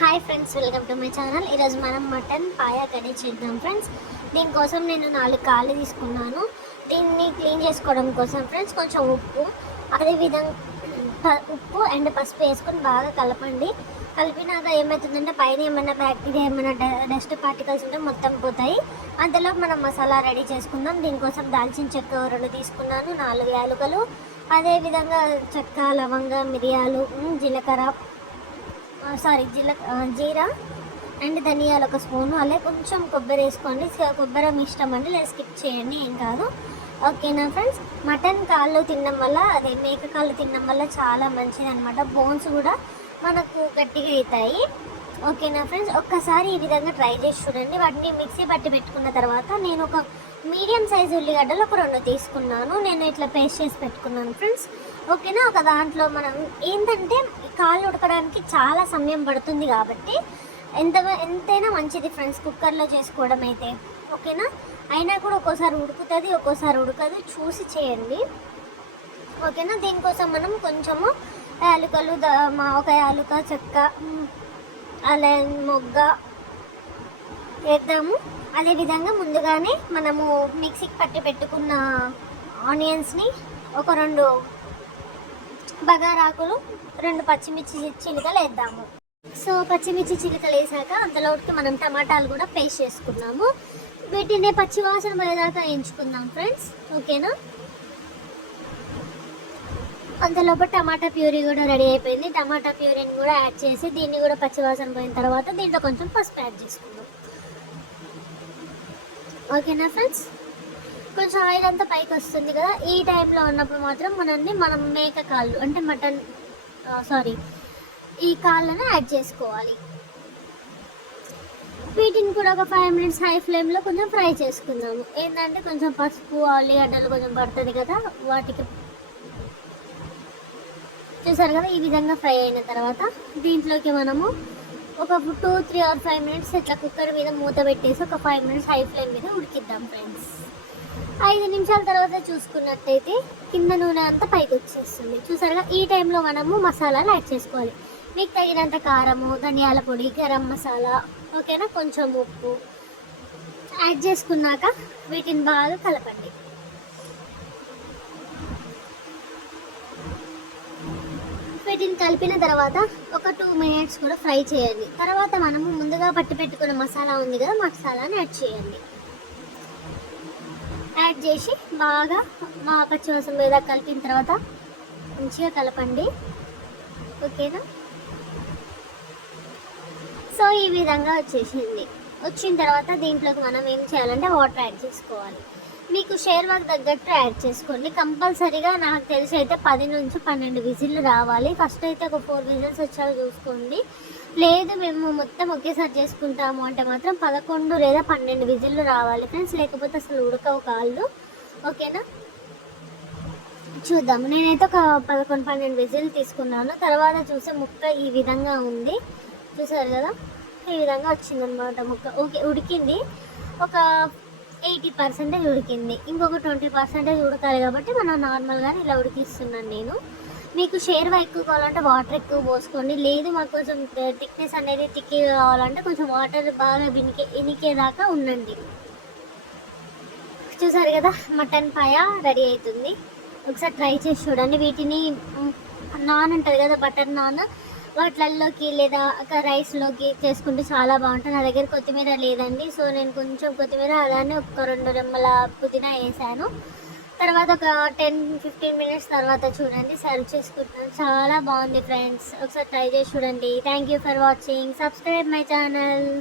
Hi friends welcome to my channel ఈరోజు మనం mutton paya curry చేద్దాం ఫ్రెండ్స్ దీనికోసం నేను నాలుగు కాళ్ళు తీసుకున్నాను. దీన్ని క్లీన్ చేసుకోవడం కోసం ఫ్రెండ్స్ కొంచెం ఉప్పు అదేవిధంగా ప- ఉప్పు అండ్ పసుపు వేసుకొని బాగా కలపండి. కలిపినాక ఏమవుతుందంటే పైన ఏమైనా బ్యాక్టీరియా ఏమైనా డస్ట్ పార్టికల్స్ ఉంటే మొత్తం పోతాయి. అంతలో మనం మసాలా రెడీ చేసుకుందాం. దీనికోసం దాల్చిన చెక్క రెండు తీసుకున్నాను నాలుగు యాలుకలు. అదేవిధంగా చెక్క లవంగ మిరియాలు జీలకర్ర సారీ జీల జీరా అండ్ ధనియాలు ఒక స్పూను. అలాగే కొంచెం కొబ్బరి వేసుకోండి. కొబ్బరి మీ ఇష్టం అండి. లేదా స్కిప్ చేయండి ఏం కాదు. ఓకేనా ఫ్రెండ్స్ మటన్ కాళ్ళు తినడం వల్ల అదే మేక కాళ్ళు తినడం వల్ల చాలా మంచిది అనమాట బోన్స్ కూడా మనకు గట్టిగా అవుతాయి. ఓకేనా ఫ్రెండ్స్ ఒక్కసారి ఈ విధంగా ట్రై చేసి చూడండి. వాటిని మిక్సీ పట్టి పెట్టుకున్న తర్వాత నేను ఒక మీడియం సైజ్ ఉల్లిగడ్డలు ఒక రెండు తీసుకున్నాను. నేను ఇట్లా పేస్ట్ చేసి పెట్టుకున్నాను ఫ్రెండ్స్ ఓకేనా? ఒక దాంట్లో మనం ఏంటంటే కాళ్ళు ఉడకడానికి చాలా సమయం పడుతుంది కాబట్టి ఎంత ఎంతైనా మంచిది ఫ్రెండ్స్ కుక్కర్లో చేసుకోవడం అయితే. ఓకేనా? అయినా కూడా ఒక్కోసారి ఉడుకుతుంది ఒక్కోసారి ఉడకదు. చూసి చేయండి. ఓకేనా? దీనికోసం మనం కొంచెము యాలుకలు ఒక యాలుక చెక్క అలా మొగ్గ వేద్దాము. అదేవిధంగా ముందుగానే మనము మిక్సీకి పట్టి పెట్టుకున్న ఆనియన్స్ని ఒక రెండు బగారాకులు రెండు పచ్చిమిర్చి చిలుకలు వేద్దాము. సో పచ్చిమిర్చి చిలుకలు వేసాక అందులోకి మనం టమాటాలు కూడా పేస్ట్ చేసుకున్నాము. వీటిని పచ్చివాసన పోయేదాకా వేయించుకుందాం ఫ్రెండ్స్. ఓకేనా? అంతలోపు టమాటా ప్యూరీ కూడా రెడీ అయిపోయింది. టమాటా ప్యూరీని కూడా యాడ్ చేసి దీన్ని కూడా పచ్చివాసన పోయిన తర్వాత దీంట్లో కొంచెం పసుపు యాడ్ చేసుకుందాం. ఓకేనా ఫ్రెండ్స్? కొంచెం ఆయిల్ అంతా పైకి వస్తుంది కదా ఈ టైంలో ఉన్నప్పుడు మాత్రం మనల్ని మనం మేక కాళ్ళు అంటే మటన్ సారీ ఈ కాళ్ళను యాడ్ చేసుకోవాలి. వీటిని కూడా ఒక ఫైవ్ మినిట్స్ హై ఫ్లేమ్లో కొంచెం ఫ్రై చేసుకుందాము. ఏంటంటే కొంచెం పసుపు ఆలుగడ్డలు కొంచెం పడుతుంది కదా వాటికి చూసారు కదా ఈ విధంగా ఫ్రై అయిన తర్వాత దీంట్లోకి మనము ఒక two three or five minutes ఇట్లా కుక్కర్ మీద మూత పెట్టేసి ఒక ఫైవ్ మినిట్స్ హై ఫ్లేమ్ మీద ఉడికిద్దాం ఫ్రెండ్స్ ఐదు నిమిషాల తర్వాత చూసుకున్నట్టయితే కింద నూనె అంతా పైకి వచ్చేస్తుంది. చూసారుగా? ఈ టైంలో మనము మసాలాలు యాడ్ చేసుకోవాలి. మీకు తగినంత కారము ధనియాల పొడి గరం మసాలా ఓకేనా? కొంచెం ఉప్పు యాడ్ చేసుకున్నాక వీటిని బాగా కలపండి. వీటిని కలిపిన తర్వాత ఒక టూ మినిట్స్ కూడా ఫ్రై చేయండి. తర్వాత మనము ముందుగా పట్టి పెట్టుకున్న మసాలా ఉంది కదా మసాలాని యాడ్ చేయండి. యాడ్ చేసి బాగా మా పచ్చివాసం మీద కలిపిన తర్వాత మంచిగా కలపండి. ఓకేనా? సో ఈ విధంగా వచ్చేసింది. వచ్చిన తర్వాత దీంట్లోకి మనం ఏం చేయాలంటే వాటర్ యాడ్ చేసుకోవాలి. మీకు షేర్వాక్ తగ్గట్టు యాడ్ చేసుకోండి. కంపల్సరీగా నాకు తెలిసి అయితే పది నుంచి పన్నెండు విజిల్లు రావాలి. ఫస్ట్ అయితే ఒక ఫోర్ విజిల్స్ వచ్చాక చూసుకోండి. లేదు మేము మొత్తం ఒకేసారి చేసుకుంటాము అంటే మాత్రం పదకొండు లేదా పన్నెండు విజిల్లు రావాలి ఫ్రెండ్స్ లేకపోతే అసలు ఉడకవు కాళ్ళు. ఓకేనా చూద్దాం నేనైతే ఒక పదకొండు పన్నెండు విజిల్ తీసుకున్నాను. తర్వాత చూసే ముక్క ఈ విధంగా ఉంది. చూసారు కదా? ఈ విధంగా వచ్చిందనమాట ముక్క. ఓకే ఉడికింది. ఒక ఎయిటీ పర్సెంటేజ్ ఉడికింది. ఇంకొక ట్వంటీ పర్సెంటేజ్ ఉడకాలి కాబట్టి మనం నార్మల్గానే ఇలా ఉడికిస్తున్నాను నేను. మీకు షేర్వా ఎక్కువ కావాలంటే వాటర్ ఎక్కువ పోసుకోండి. లేదు మాకు కొంచెం థిక్నెస్ అనేది థిక్ కావాలంటే కొంచెం వాటర్ బాగా వినికే ఇనికేదాకా ఉండండి. చూసారు కదా మటన్ పాయ రెడీ అవుతుంది. ఒకసారి ట్రై చేసి చూడండి. వీటిని నాన్ ఉంటుంది కదా బటర్ నాన్. వాటిలల్లోకి లేదా ఒక రైస్లోకి చేసుకుంటే చాలా బాగుంటుంది. నా దగ్గర కొత్తిమీర లేదండి. సో నేను కొంచెం కొత్తిమీర అలానే ఒక రెండు రెమ్మల పుదీనా వేసాను. తర్వాత ఒక టెన్ ఫిఫ్టీన్ మినిట్స్ తర్వాత చూడండి. సర్వ్ చేసుకుంటున్నాను. చాలా బాగుంది ఫ్రెండ్స్. ఒకసారి ట్రై చేసి చూడండి. Thank you for watching. Subscribe my channel.